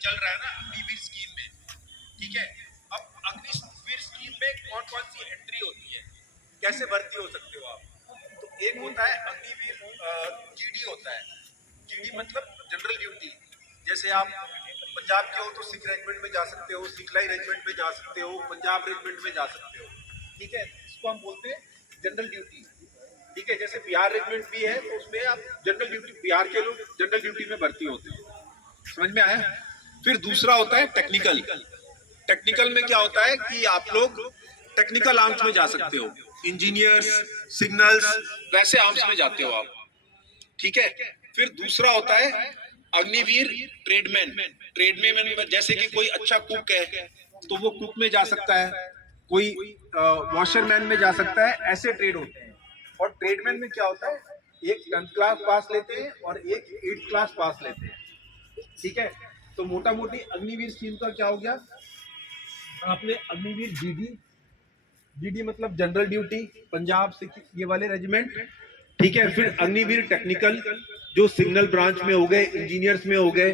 चल रहा है ना अग्निवीर स्कीम में, ठीक है। अब अग्निवीर स्कीम में कौन कौन सी एंट्री होती है, कैसे भर्ती हो सकते हो आप? तो एक होता है अग्निवीर जीडी होता है। जीडी मतलब जनरल ड्यूटी। जैसे आप पंजाब के हो तो सिख रेजिमेंट में जा सकते हो, सिखलाई रेजिमेंट में जा सकते हो, पंजाब रेजिमेंट में जा सकते हो, ठीक है। इसको हम बोलते हैं जनरल ड्यूटी, ठीक है। जैसे बिहार रेजिमेंट भी है तो उसमें आप जनरल ड्यूटी, बिहार के लोग जनरल ड्यूटी में भर्ती होते हैं। समझ में आया? फिर दूसरा होता है टेक्निकल। टेक्निकल में क्या होता है कि आप लोग टेक्निकल आर्म्स में जा सकते हो, इंजीनियर्स, सिग्नल्स, वैसे आर्म्स में जाते हो आप, ठीक है। फिर दूसरा होता है अग्निवीर ट्रेडमैन। ट्रेडमैन में जैसे कि कोई अच्छा कुक है तो वो कुक में जा सकता है, कोई वॉशरमैन में जा सकता है, ऐसे ट्रेड होते हैं। और ट्रेडमैन में क्या होता है, एक 10th क्लास पास लेते हैं और एक 8th क्लास पास लेते हैं, ठीक है। तो मोटा मोटी अग्निवीर स्कीम का क्या हो गया, आपने अग्निवीर जीडी, जीडी मतलब जनरल ड्यूटी, पंजाब से ये वाले रेजिमेंट, ठीक है। फिर अग्निवीर टेक्निकल जो सिग्नल ब्रांच में हो गए, इंजीनियर्स में हो गए,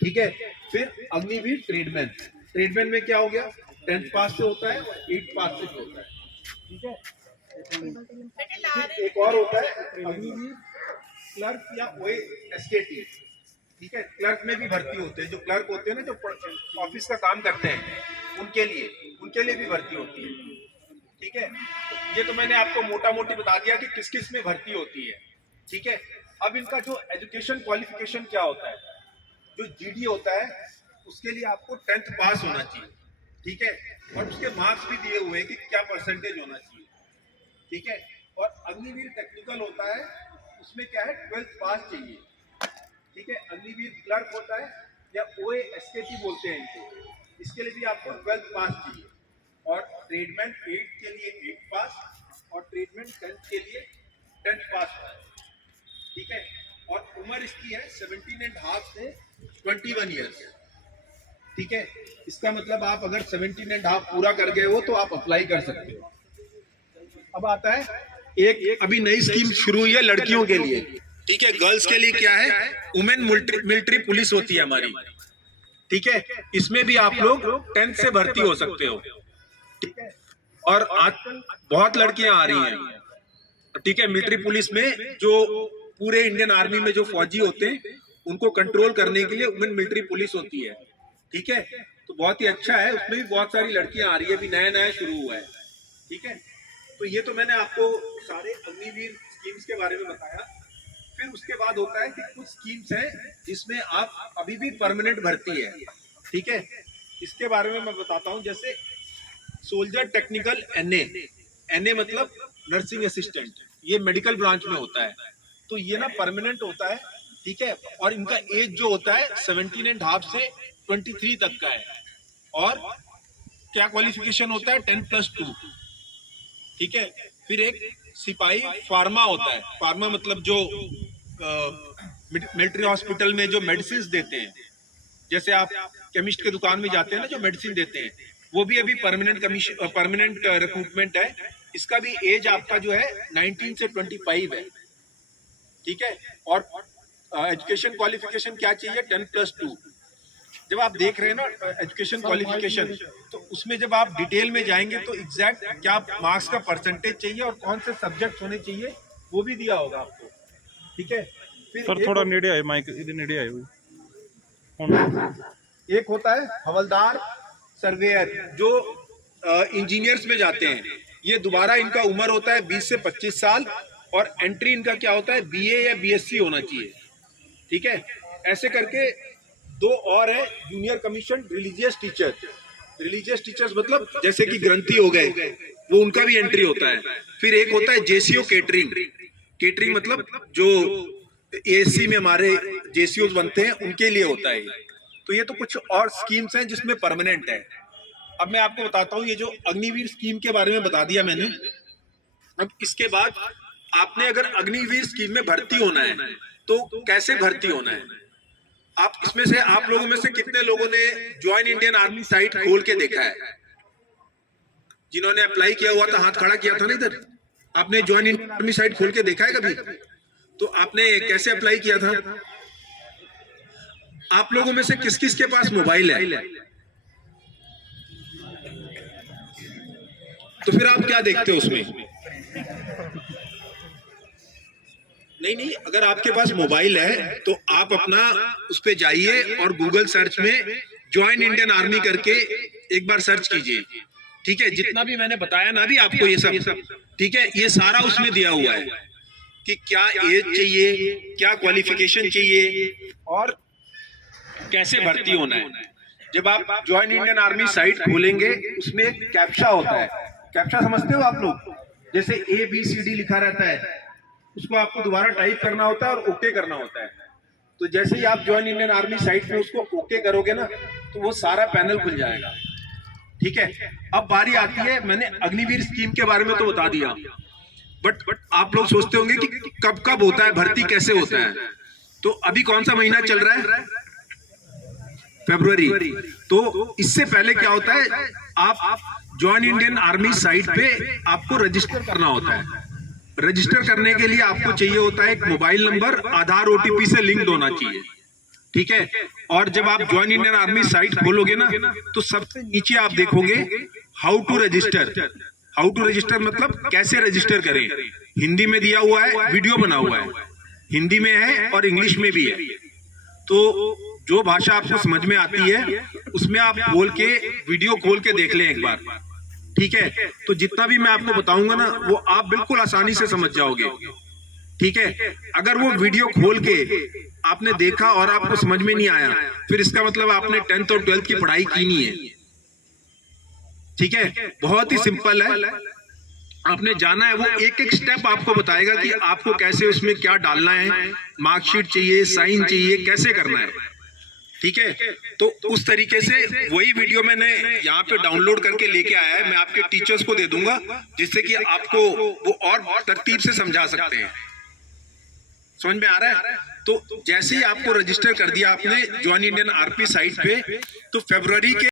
ठीक है। फिर अग्निवीर ट्रेडमैन, ट्रेडमैन में क्या हो गया, 10th पास से होता है और 8th पास से भी होता है, ठीक है। फिर एक और होता है अग्निवीर क्लर्क या OASKT, ठीक है। क्लर्क में भी भर्ती होते हैं, जो क्लर्क होते हैं ना, जो ऑफिस का काम करते हैं, उनके लिए भी भर्ती होती है, ठीक है। ये तो मैंने आपको मोटा मोटी बता दिया कि किस किस में भर्ती होती है, ठीक है। अब इनका जो एजुकेशन क्वालिफिकेशन क्या होता है, जो जीडी होता है उसके लिए आपको 10th पास होना चाहिए, ठीक है। और उसके मार्क्स भी दिए हुए हैं कि क्या परसेंटेज होना चाहिए, ठीक है। और अग्निवीर टेक्निकल होता है, उसमें क्या है, 12th पास चाहिए, ठीक है। अग्निवीर क्लर्क होता है या OASKT बोलते हैं इनको, इसके लिए भी आपको 12th पास चाहिए। और ट्रेडमैन 8 के लिए 8 पास और ट्रेडमैन 10th के लिए 10th पास होता है, ठीक है। और उम्र इसकी है 17.5 से 21 ईयर्स, ठीक है। इसका मतलब आप अगर 17.5 पूरा कर गए हो तो आप अप्लाई कर सकते हो। अब आता है एक अभी नई स्कीम शुरू हुई है लड़कियों के लिए, ठीक है। गर्ल्स के लिए क्या है, वुमेन मिलिट्री पुलिस होती है हमारी, ठीक है। इसमें भी आप लोग 10th से भर्ती हो सकते हो, ठीक है। और आजकल बहुत लड़कियां आ रही हैं, ठीक है। मिलिट्री पुलिस में जो पूरे इंडियन आर्मी में जो फौजी होते हैं उनको कंट्रोल करने के लिए वुमेन मिलिट्री पुलिस होती है, ठीक है। तो बहुत ही अच्छा है, उसमें भी बहुत सारी लड़कियां आ रही है, अभी नया नया शुरू हुआ है, ठीक है। तो ये तो मैंने आपको सारे अग्निवीर स्कीम्स के बारे में बताया। फिर उसके बाद होता है कि कुछ स्कीम्स हैं जिसमें आप अभी भी परमानेंट भर्ती है, ठीक है। इसके बारे में मैं बताता हूँ। जैसे सोल्जर टेक्निकल NA मतलब नर्सिंग असिस्टेंट, ये मेडिकल ब्रांच में होता है, तो ये ना परमानेंट होता है, ठीक है। और इनका एज जो होता है 17.5 से 23 तक का है। और क्या क्वालिफिकेशन होता है, 10+2, ठीक है। फिर एक सिपाही फार्मा होता है, फार्मा मतलब जो मिलिट्री हॉस्पिटल में जो मेडिसिन देते हैं, जैसे आप केमिस्ट के दुकान में जाते हैं ना, जो मेडिसिन देते हैं, वो भी अभी परमानेंट रिक्रूटमेंट है। इसका भी एज आपका जो है 19 से 25 है, ठीक है। और एजुकेशन क्वालिफिकेशन क्या चाहिए, 10+2। जब आप देख रहे हैं ना एजुकेशन क्वालिफिकेशन, तो उसमें जब आप डिटेल में जाएंगे तो एग्जैक्ट क्या मार्क्स का परसेंटेज चाहिए और कौन से सब्जेक्ट होने चाहिए वो भी दिया होगा आपको, ठीक है। फिर सर थोड़ा नेड़े आए, माइक इधर नेड़े आए हुए। एक होता है हवलदार सर्वेयर, जो इंजीनियर्स में जाते हैं। ये दोबारा इनका उम्र होता है 20 से 25 साल और एंट्री इनका क्या होता है, BA या BSc होना चाहिए, ठीक है। ऐसे करके दो और है, junior commission religious teacher. Religious teachers मतलब जैसे कि ग्रंथी हो गए, वो उनका भी एंट्री होता है। फिर एक होता है JCO केटरिंग। केटरिंग मतलब जो ASC में हमारे JCOs बनते हैं उनके लिए होता है। तो ये तो कुछ और स्कीम्स हैं जिसमें परमानेंट है। अब मैं आपको बताता हूँ, ये जो अग्निवीर स्कीम के बारे में बता दिया मैंने। अब इसके बाद आपने अगर अग्निवीर स्कीम में भर्ती होना है तो कैसे भर्ती होना है, आप इसमें से आप लोगों में से कितने लोगों ने ज्वाइन इंडियन आर्मी साइट खोल के देखा है? जिन्होंने अप्लाई किया हुआ था हाथ खड़ा किया था ना इधर, आपने ज्वाइन इंडियन आर्मी साइट खोल के देखा है कभी? तो आपने कैसे अप्लाई किया था? आप लोगों में से किस किस के पास मोबाइल है? तो फिर आप क्या देखते हो उसमें? नहीं, अगर आपके पास मोबाइल है तो आप अपना उस पे जाइए और गूगल सर्च में ज्वाइन इंडियन आर्मी करके एक बार सर्च कीजिए। ठीक है, जितना भी मैंने बताया ना अभी आपको ये सब, ठीक है, ये सारा उसमें दिया हुआ है कि क्या एज चाहिए, क्या क्वालिफिकेशन चाहिए और कैसे भर्ती होना है। जब आप ज्वाइन इंडियन आर्मी साइट खोलेंगे उसमें एक कैप्चा होता है। कैप्चा समझते हो आप लोग? जैसे ABCD लिखा रहता है, उसको आपको दोबारा टाइप करना होता है और ओके करना होता है। तो जैसे ही आप ज्वाइन इंडियन आर्मी साइट पे उसको ओके करोगे ना तो वो सारा पैनल खुल जाएगा। ठीक है, अब बारी आती है, मैंने अग्निवीर स्कीम के बारे में तो बता दिया, बट आप लोग सोचते होंगे कि कब कब होता है, भर्ती कैसे होता है। तो अभी कौन सा महीना चल रहा है? फरवरी। तो इससे पहले क्या होता है, आप ज्वाइन इंडियन आर्मी साइट पे आपको रजिस्टर करना होता है। रजिस्टर करने के लिए आपको चाहिए होता है एक मोबाइल नंबर, आधार OTP से लिंक्ड होना चाहिए। ठीक है, और जब आप ज्वाइन इंडियन आर्मी साइट खोलोगे ना तो सबसे नीचे आप देखोगे how to register. How to register मतलब कैसे रजिस्टर करें। हिंदी में दिया हुआ है, वीडियो बना हुआ है, हिंदी में है और इंग्लिश में भी है। तो जो भाषा आपको समझ में आती है उसमें आप बोल के वीडियो खोल के देख लें एक बार। ठीक है, तो जितना भी मैं आपको बताऊंगा ना वो आप बिल्कुल आसानी से समझ जाओगे। ठीक है, अगर वो वीडियो खोल के आपने देखा और आपको समझ में नहीं आया फिर इसका मतलब आपने 10th और 12th की पढ़ाई की नहीं है। ठीक है, बहुत ही सिंपल है, आपने जाना है, वो एक एक स्टेप आपको बताएगा कि आपको कैसे उसमें क्या डालना है, मार्कशीट चाहिए, साइन चाहिए, कैसे करना है। ठीक है, तो उस तरीके से वही वीडियो मैंने यहाँ पे डाउनलोड करके लेके आया है, मैं आपके टीचर्स को दे दूंगा जिससे कि आपको वो और तरतीब से समझा सकते हैं। समझ में आ रहा है? तो जैसे ही आपको रजिस्टर कर दिया आपने ज्वाइन इंडियन आर्मी साइट पे, तो फरवरी के